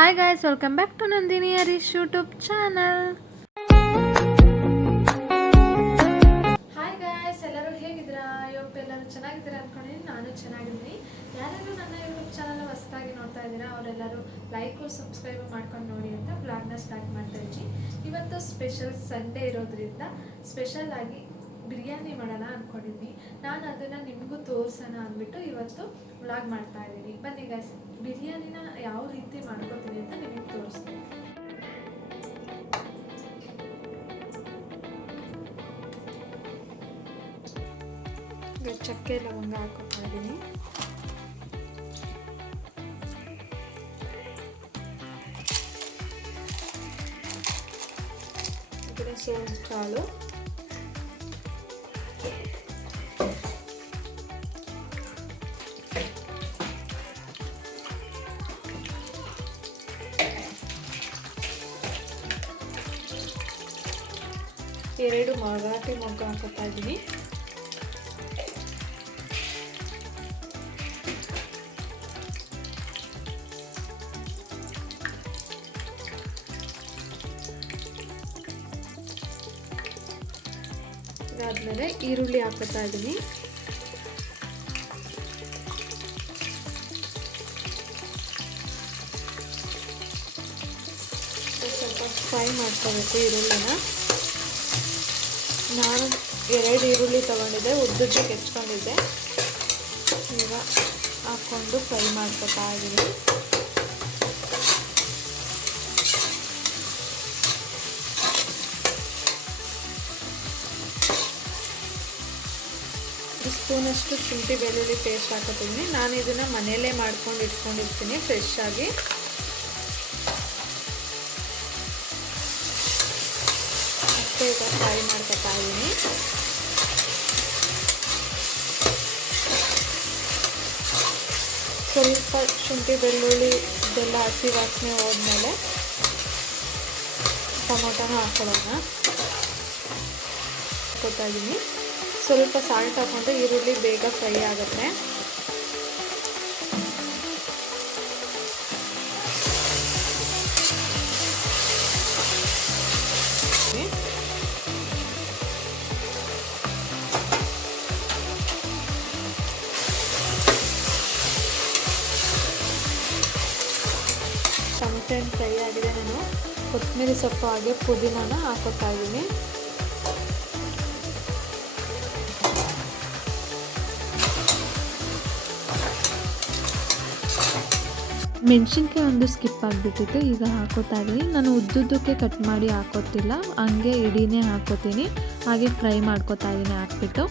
Hi guys welcome back to Nandini Harish YouTube channel hi guys ಎಲ್ಲರೂ ಹೇಗಿದ್ದೀರಾ? ಇವತ್ತು ಎಲ್ಲರೂ ಚೆನ್ನಾಗಿದ್ದೀರಾ ಅನ್ಕೊಂಡಿದ್ದೀನಿ ನಾನು ಚೆನ್ನಾಗಿದ್ದೀನಿ. ಯಾರಾದರೂ ನನ್ನ ಯೂಟ್ಯೂಬ್ ಚಾನಲ್ ಹೊಸದಾಗಿ ನೋಡ್ತಾ ಇದ್ದೀರಾ, ಅವರೆಲ್ಲರೂ ಲೈಕು ಸಬ್ಸ್ಕ್ರೈಬ್ ಮಾಡ್ಕೊಂಡು ನೋಡಿ ಅಂತ ಬ್ಲಾಗ್ನ ಸ್ಟಾರ್ಟ್ ಮಾಡ್ತಾ ಇದ್ದೀನಿ. ಇವತ್ತು ಸ್ಪೆಷಲ್ ಸಂಡೇ ಇರೋದ್ರಿಂದ ಸ್ಪೆಷಲ್ ಆಗಿ ಬಿರಿಯಾನಿ ಮಾಡೋಣ ಅಂದ್ಕೊಂಡಿದ್ವಿ ನಾನು ಅದನ್ನು ನಿಮಗೂ ತೋರಿಸೋಣ ಅಂದ್ಬಿಟ್ಟು ಇವತ್ತು ವ್ಲಾಗ್ ಮಾಡ್ತಾ ಇದ್ದೀನಿ ಬನ್ನಿ ಗಾಯ್ಸ್ ಬಿರಿಯಾನಿನ ಯಾವ ರೀತಿ ಮಾಡ್ಕೋತೀನಿ ಅಂತ ನಿಮಗೆ ತೋರಿಸ್ತೀನಿ. ಈಗ ಚಕ್ಕೆ ಲವಂಗ ಹಾಕೋತಾ ಇದ್ದೀನಿ. ಈ ಕಡೆ ಸೋಂಪು ಕಾಳು. ಎರಡು ಮರಾಠಿ ಮೊಗ್ಗು ಹಾಕೋತಾ ಇದ್ದೀನಿ. ಇದಾದ್ಮೇಲೆ ಈರುಳ್ಳಿ ಹಾಕೋತಾ ಇದ್ದೀನಿ. ಸ್ವಲ್ಪ ಫ್ರೈ ಮಾಡ್ಕೋಬೇಕು ಈರುಳ್ಳಿನ. ನಾನು ಎರಡು ಈರುಳ್ಳಿ ತೊಗೊಂಡಿದ್ದೆ ಉದ್ದುದ್ದಕ್ಕೆ ಹೆಚ್ಕೊಂಡಿದ್ದೆ ಈಗ ಹಾಕ್ಕೊಂಡು ಫ್ರೈ ಮಾಡ್ಕೊತಾ ಇದ್ದೀನಿ. ಸ್ಪೂನಷ್ಟು ಶುಂಠಿ ಬೆಳ್ಳುಳ್ಳಿ ಪೇಸ್ಟ್ ಹಾಕೋತೀನಿ ನಾನು ಇದನ್ನು ಮನೆಯಲ್ಲೇ ಮಾಡ್ಕೊಂಡು ಇಟ್ಕೊಂಡಿರ್ತೀನಿ ಫ್ರೆಶ್ ಆಗಿ. ಮತ್ತೆ ಈಗ ಫ್ರೈ ಮಾಡ್ಕೊತಾ ಇದ್ದೀನಿ ಸ್ವಲ್ಪ ಶುಂಠಿ, ಬೆಳ್ಳುಳ್ಳಿ ಇದೆಲ್ಲ ಹಸಿ ವಾಸನೆ ಹೋದ್ಮೇಲೆ ಟೊಮೊಟೊನ ಹಾಕೊಳ್ಳೋಣ. ಹಾಕೋತಾ ಇದ್ದೀನಿ ಸ್ವಲ್ಪ ಸಾಲ್ಟ್ ಹಾಕೊಂಡ್ರೆ ಈರುಳ್ಳಿ ಬೇಗ ಫ್ರೈ ಆಗುತ್ತೆ. ಟೊಮೆಟೊ ಫ್ರೈ ಆಗಿದೆ ನಾನು. ಕೊತ್ತಂಬರಿ ಸೊಪ್ಪು ಹಾಗೆ ಪುದೀನಾನ ಹಾಕೋತಾ ಇದ್ದೀನಿ ಮೆಣಸಿನ್ಕಾಯಿ ಒಂದು ಸ್ಕಿಪ್ ಆಗಿಬಿಟ್ಟಿತ್ತು, ಈಗ ಹಾಕೋತಾ ಇದ್ದೀನಿ. ನಾನು ಉದ್ದುದ್ದಕ್ಕೆ ಕಟ್ ಮಾಡಿ ಹಾಕೋತಿಲ್ಲ, ಹಂಗೆ ಇಡೀನೇ ಹಾಕೋತೀನಿ. ಹಾಗೆ ಫ್ರೈ ಮಾಡ್ಕೋತಾ ಇದ್ದೀನಿ, ಹಾಕ್ಬಿಟ್ಟು.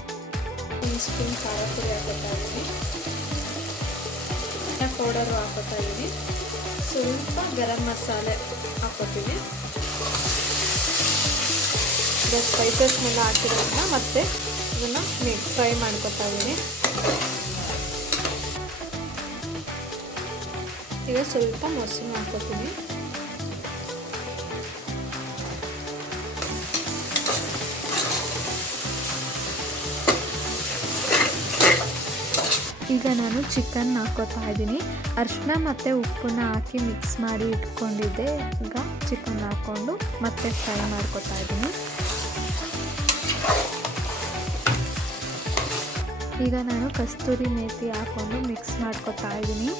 ಸ್ಪೂನ್ ಖಾರ ಪುಡಿ ಹಾಕೋತಾ ಇದ್ದೀನಿ. ಪೌಡರು ಹಾಕೋತಾ ಇದ್ದೀನಿ. ಸ್ವಲ್ಪ ಗರಂ ಮಸಾಲೆ ಸ್ಪೈಸಸ್ ಸ್ಪೈಸಸ್ನೆಲ್ಲ ಹಾಕಿರೋದನ್ನ ಮತ್ತೆ ಇದನ್ನು ಮಿಕ್ಸ್ ಫ್ರೈ ಮಾಡ್ಕೊತಾ ಇದ್ದೀನಿ ಈಗ ಸ್ವಲ್ಪ ಮೊಸರು ಹಾಕೋತೀನಿ ಈಗ ನಾನು ಚಿಕನ್ ಹಾಕೋತಾ ಇದ್ದೀನಿ. ಅರಿಶಿನ ಮತ್ತು ಉಪ್ಪನ್ನ ಹಾಕಿ ಮಿಕ್ಸ್ ಮಾಡಿ ಇಟ್ಕೊಂಡಿದ್ದೆ. ಈಗ ಚಿಕನ್ ಹಾಕ್ಕೊಂಡು ಮತ್ತೆ ಫ್ರೈ ಮಾಡ್ಕೊತಾ ಇದ್ದೀನಿ. ಈಗ ನಾನು ಕಸ್ತೂರಿ ಮೇಥಿ ಹಾಕ್ಕೊಂಡು ಮಿಕ್ಸ್ ಮಾಡ್ಕೊತಾ ಇದ್ದೀನಿ.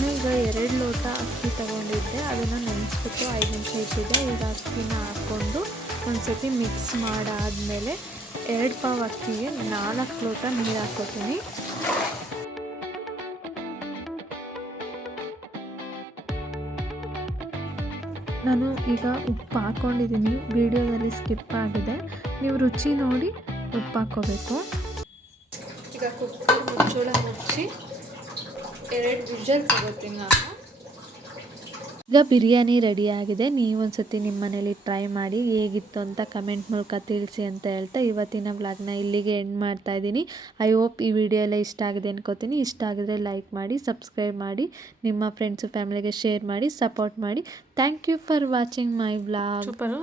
ನಾನು ಈಗ ಎರಡು ಲೋಟ ಅಕ್ಕಿ ತಗೊಂಡಿದ್ದೆ. ಅದನ್ನು ನೆನೆಸ್ಬಿಟ್ಟು ಐದು ನಿಮಿಷ ಇಟ್ಟಿದ್ದೆ. ಈಗ ಅಕ್ಕಿನ ಹಾಕ್ಕೊಂಡು ಒಂದು ಸತಿ ಮಿಕ್ಸ್ ಮಾಡಾದಮೇಲೆ ಎರಡು ಪಾವ್ ಅಕ್ಕಿಗೆ ನಾಲ್ಕು ಲೋಟ ನೀರು ಹಾಕ್ಕೋತೀನಿ. ನಾನು ಈಗ ಉಪ್ಪು ಹಾಕ್ಕೊಂಡಿದ್ದೀನಿ. ವಿಡಿಯೋದಲ್ಲಿ ಸ್ಕಿಪ್ ಆಗಿದೆ. ನೀವು ರುಚಿ ನೋಡಿ ಉಪ್ಪು ಹಾಕ್ಕೋಬೇಕು. ಈಗ ಕುಕ್ಕರ್ ಮುಚ್ಚೋಳ ಮುಚ್ಚಿ ಎರಡು ತಗೋತೀನಿ ನಾನು. ಈಗ ಬಿರಿಯಾನಿ ರೆಡಿಯಾಗಿದೆ ನೀವೊಂದು ಸತಿ ನಿಮ್ಮ ಮನೇಲಿ ಟ್ರೈ ಮಾಡಿ ಹೇಗಿತ್ತು ಅಂತ ಕಮೆಂಟ್ ಮೂಲಕ ತಿಳಿಸಿ ಅಂತ ಹೇಳ್ತಾ ಇವತ್ತಿನ ವ್ಲಾಗ್ನ ಇಲ್ಲಿಗೆ ಎಂಡ್ ಮಾಡ್ತಾ ಇದ್ದೀನಿ. ಐ ಹೋಪ್ ಈ ವಿಡಿಯೋ ಎಲ್ಲ ಇಷ್ಟ ಆಗಿದೆ ಅನ್ಕೋತೀನಿ. ಇಷ್ಟ ಆಗಿದ್ರೆ ಲೈಕ್ ಮಾಡಿ ಸಬ್ಸ್ಕ್ರೈಬ್ ಮಾಡಿ ನಿಮ್ಮ ಫ್ರೆಂಡ್ಸು ಫ್ಯಾಮಿಲಿಗೆ ಶೇರ್ ಮಾಡಿ ಸಪೋರ್ಟ್ ಮಾಡಿ. Thank you for watching my vlog super